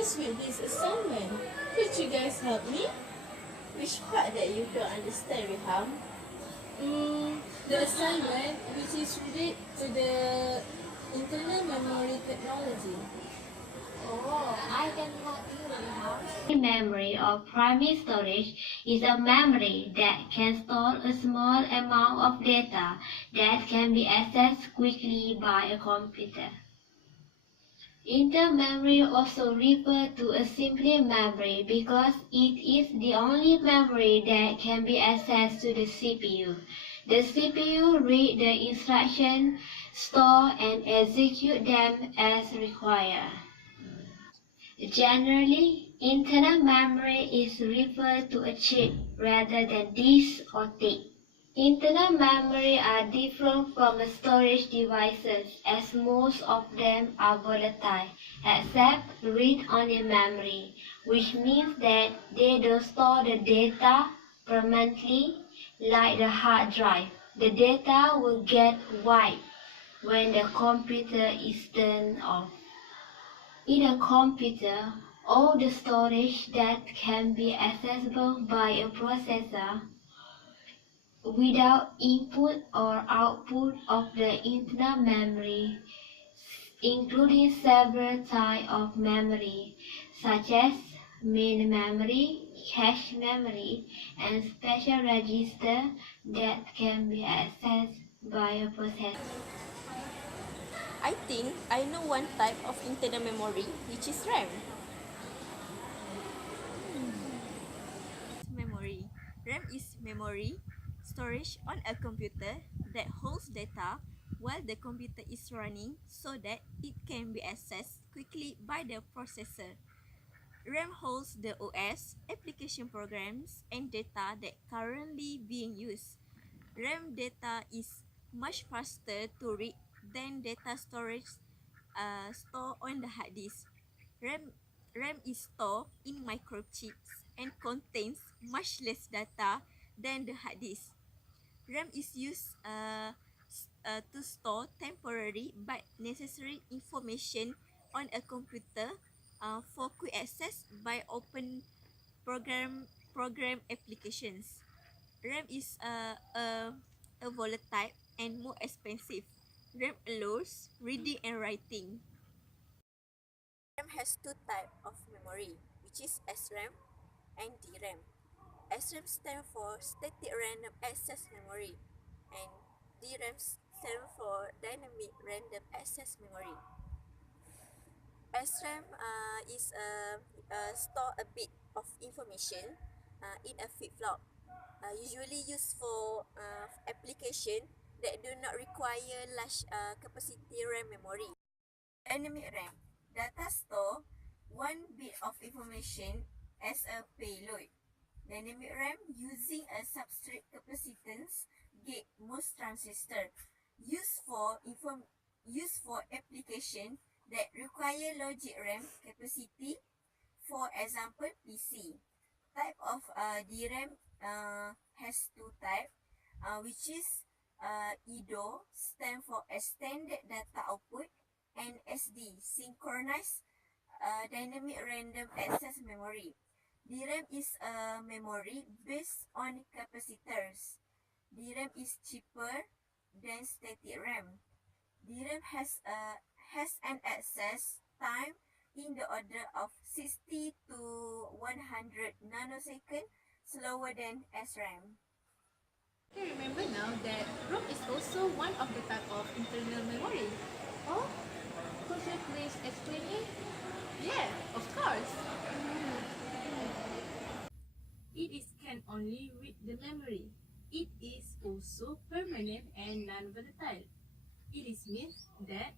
confused with this assignment. Could you guys help me? Which part that you don't understand, Riham? The assignment which is related to the internal memory technology. Oh, I can help you, Riham. Memory or primary storage is a memory that can store a small amount of data that can be accessed quickly by a computer. Intermemory also refers to a simple memory because it is the only memory that can be accessed to the CPU. The CPU reads the instructions, store and execute them as required. Generally, internal memory is referred to a chip rather than disk or tape. Internal memory are different from storage devices as most of them are volatile, except read-only memory, which means that they don't store the data permanently like the hard drive. The data will get wiped when the computer is turned off. In a computer, all the storage that can be accessible by a processor without input or output of the internal memory, including several types of memory, such as main memory, cache memory, and special register that can be accessed by a processor. I think I know one type of internal memory, which is RAM. Memory. RAM is memory storage on a computer that holds data while the computer is running so that it can be accessed quickly by the processor. RAM holds the OS, application programs, and data that currently being used. RAM data is much faster to read than data storage stored on the hard disk. RAM is stored in microchips and contains much less data than the hard disk. RAM is used to store temporary but necessary information on a computer for quick access by open program applications. RAM is a volatile and more expensive. RAM allows reading and writing. RAM has two types of memory, which is SRAM and DRAM. SRAM stands for Static Random Access Memory, and DRAM stands for Dynamic Random Access Memory. SRAM is store a bit of information in a flip-flop, usually used for application that do not require large capacity RAM memory. Dynamic RAM data store one bit of information as a payload. Dynamic RAM using a substrate capacitance gate MOS transistor used for application that require logic RAM capacity, for example PC. Type of DRAM has two types, which is EDO, stand for Extended Data Output, and SD, Synchronized Dynamic Random Access Memory. DRAM is a memory based on capacitors. DRAM is cheaper than static RAM. DRAM has an access time in the order of 60 to 100 nanoseconds slower than SRAM. I remember now that ROM is also one of the type of internal memory. Oh, could you please explain it? Yeah, of course. It can only read the memory. It is also permanent and non-volatile. It is means that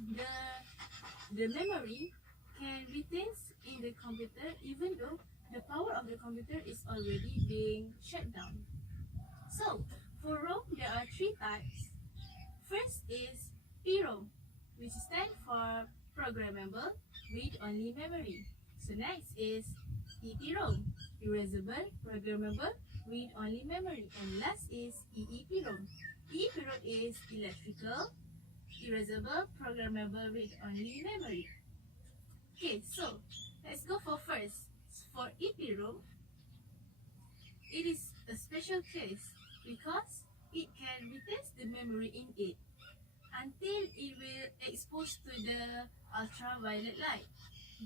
the memory can retain in the computer even though the power of the computer is already being shut down. So, for ROM, there are three types. First is PROM, which stands for Programmable Read-Only Memory. So next is EPROM, Erasable Programmable Read-Only Memory. And last is EEPROM. EEPROM is Electrical Erasable Programmable Read-Only Memory. Okay, so let's go for first. For EPROM, it is a special case because it can retain the memory in it until it will expose to the ultraviolet light.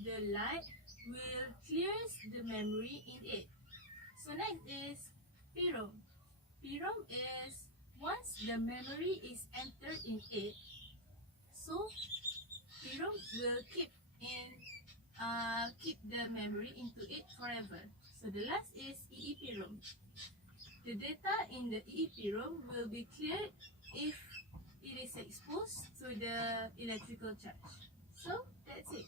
The light will clear the memory in it. So next is PROM. PROM is once the memory is entered in it, so PROM will keep the memory into it forever. So the last is EEPROM. The data in the EEPROM will be cleared if it is exposed to the electrical charge. So that's it.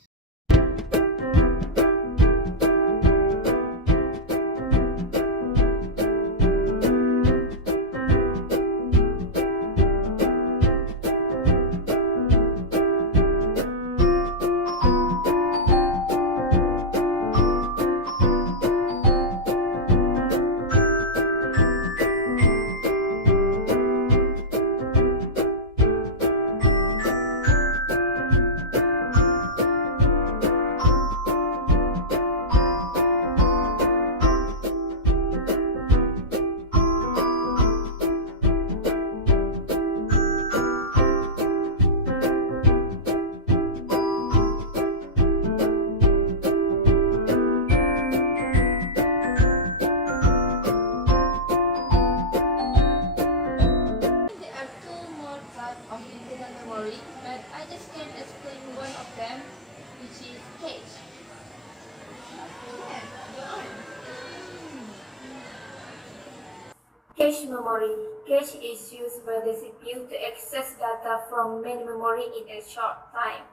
There are two more types of internal memory, but I just can explain one of them, which is cache. Cache memory. Cache is used by the CPU to access data from main memory in a short time.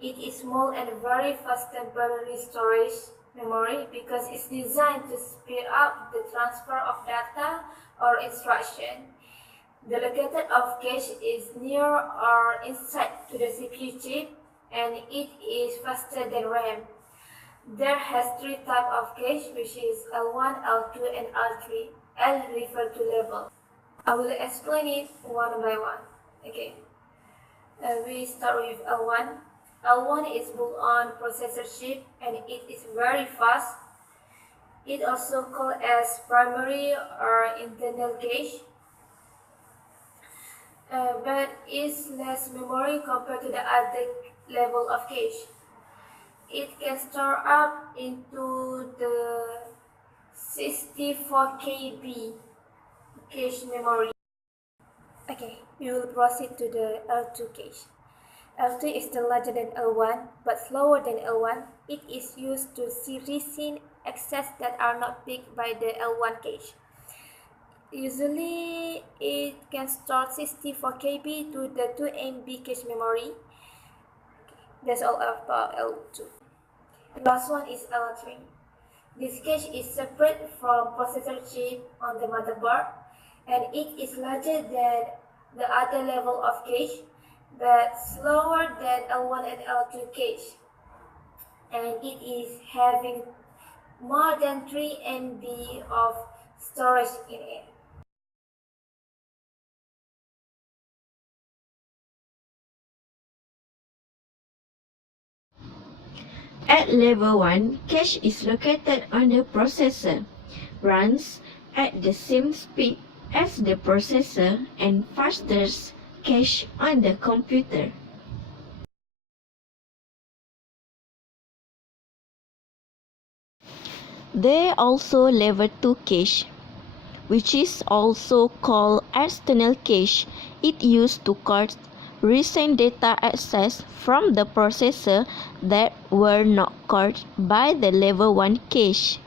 It is small and very fast temporary storage memory because it's designed to speed up the transfer of data or instruction. The location of cache is near or inside to the CPU chip, and it is faster than RAM. There has three types of cache, which is L1, L2, and L3. L refer to level. I will explain it one by one. Okay. We start with L1. L1 is built on processor chip and it is very fast. It also called as primary or internal cache, but is less memory compared to the other level of cache. It can store up into the 64 KB cache memory. Okay, we will proceed to the L2 cache. L2 is still larger than L1 but slower than L1. It is used to see recent access that are not picked by the L1 cache. Usually, it can store 64 KB to the 2 MB cache memory. That's all about L2. The last one is L3. This cache is separate from processor chip on the motherboard, and it is larger than the other level of cache, but slower than L1 and L2 cache. And it is having more than 3 MB of storage in it. At level 1, cache is located on the processor, runs at the same speed as the processor, and fastest cache on the computer. There also level 2 cache, which is also called external cache. It used to card recent data access from the processor that were not caught by the level 1 cache.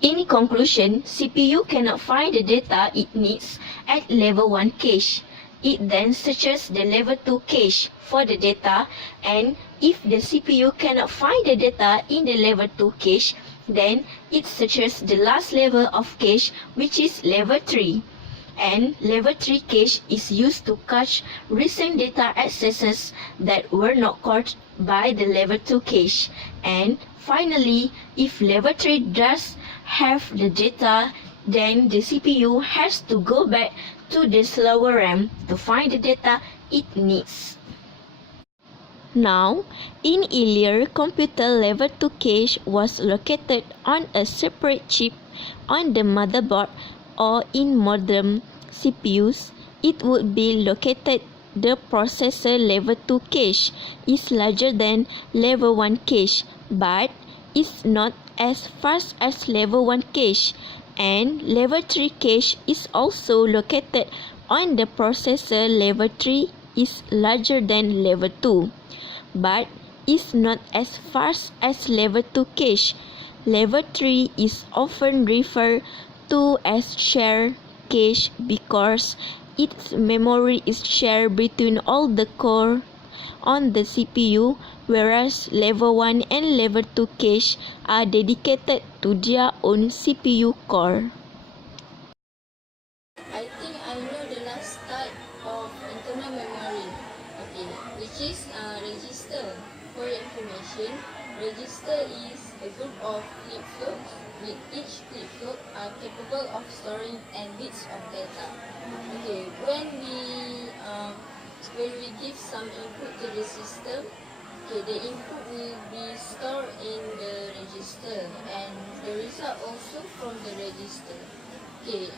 In conclusion, CPU cannot find the data it needs at level 1 cache. It then searches the level 2 cache for the data, and if the CPU cannot find the data in the level 2 cache, then it searches the last level of cache, which is level 3. And level 3 cache is used to catch recent data accesses that were not caught by the level 2 cache. And finally, if level 3 does have the data, then the CPU has to go back to the slower RAM to find the data it needs. Now, in earlier computer level 2 cache was located on a separate chip on the motherboard, or in modern CPUs, it would be located. The processor level 2 cache is larger than level 1 cache, but is not as fast as level 1 cache, and level 3 cache is also located on the processor. Level 3 is larger than level 2, but is not as fast as level 2 cache. Level 3 is often referred to as shared cache because its memory is shared between all the cores on the CPU, whereas level 1 and level 2 cache are dedicated to their own CPU core. I think I know the last type of internal memory, okay, which is register. For your information, register is a group of flip-flops, with each flip-flop are capable of storing n bits of data. Okay, when we give some input to the system, okay, the input will be stored in the register, and the result also from the register. Okay,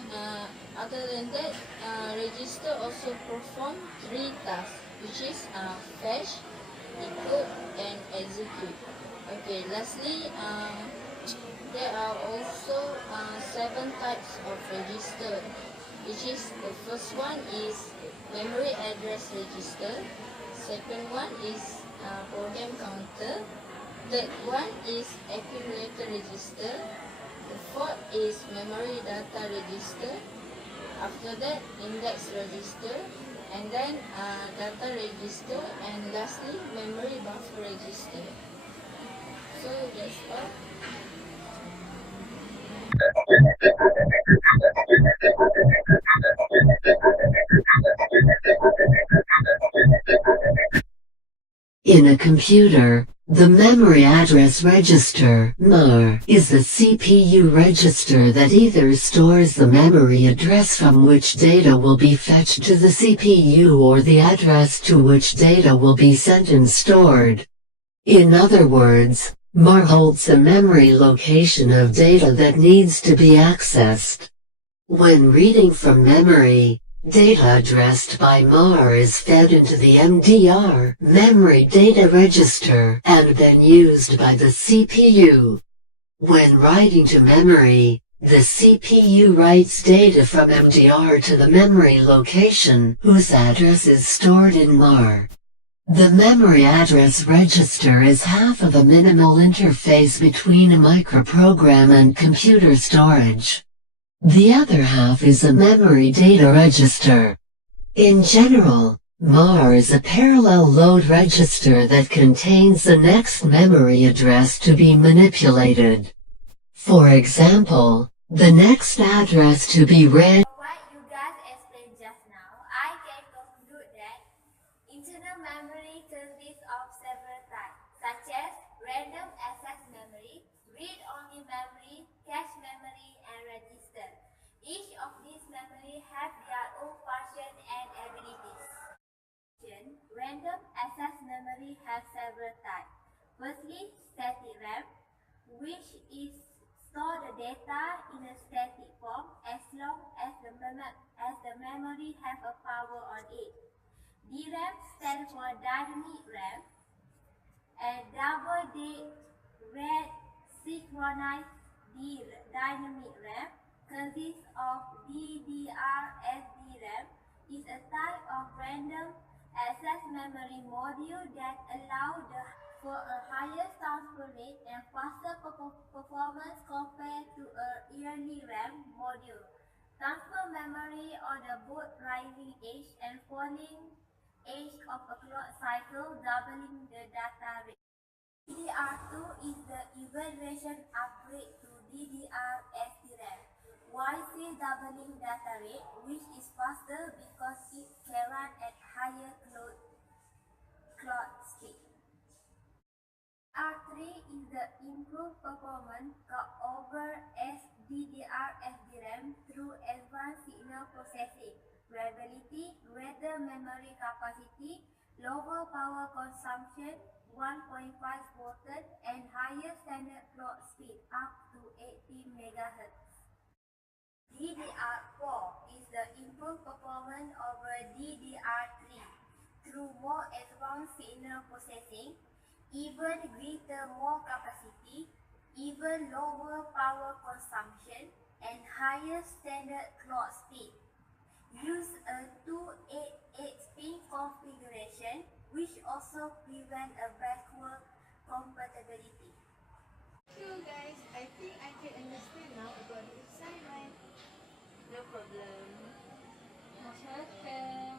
other than that, register also perform three tasks, which is fetch, decode, and execute. Okay, lastly, there are also 7 types of register, which is the first one is memory address register, second one is program counter, third one is accumulator register, the fourth is memory data register, after that index register, and then data register, and lastly memory buffer register. So that's all. In a computer, the memory address register (MER) is the CPU register that either stores the memory address from which data will be fetched to the CPU or the address to which data will be sent and stored. In other words, MER holds the memory location of data that needs to be accessed. When reading from memory, data addressed by MER is fed into the MDR memory data register and then used by the CPU. When writing to memory, the CPU writes data from MDR to the memory location whose address is stored in MER. The memory address register is half of a minimal interface between a microprogram and computer storage. The other half is a memory data register. In general, MER is a parallel load register that contains the next memory address to be manipulated. For example, the next address to be read. What you guys explained just now, I can conclude that internal memory consists of several types, such as random access memory, read-only memory, cache memory, and register. Each of these memory have their own function and abilities. Random access memory has several types. Firstly, static RAM, which is store the data in a static form as long as the memory has a power on it. DRAM stands for dynamic RAM, and double-read synchronized dynamic RAM consists of DDR-SDRAM, is a type of random access memory module that allows for a higher transfer rate and faster performance compared to a yearly RAM module. Transfer memory on the both rising edge and falling edge of a clock cycle, doubling the data rate. DDR2 is the evaluation upgrade to DDR-SDRAM. Why say doubling data rate, which is faster because it can run at higher clock speed. R3 is the improved performance over DDR-SDRAM through advanced signal processing, reliability, greater memory capacity, lower power consumption 1.5 volt and higher standard clock speed up to 80 MHz. DDR4 is the improved performance over DDR3 through more advanced signal processing, even greater more capacity, even lower power consumption, and higher standard clock speed. Use a 288-pin configuration, which also prevents a backward compatibility. So guys, I think I can understand now about the assignment. No problem. Most welcome.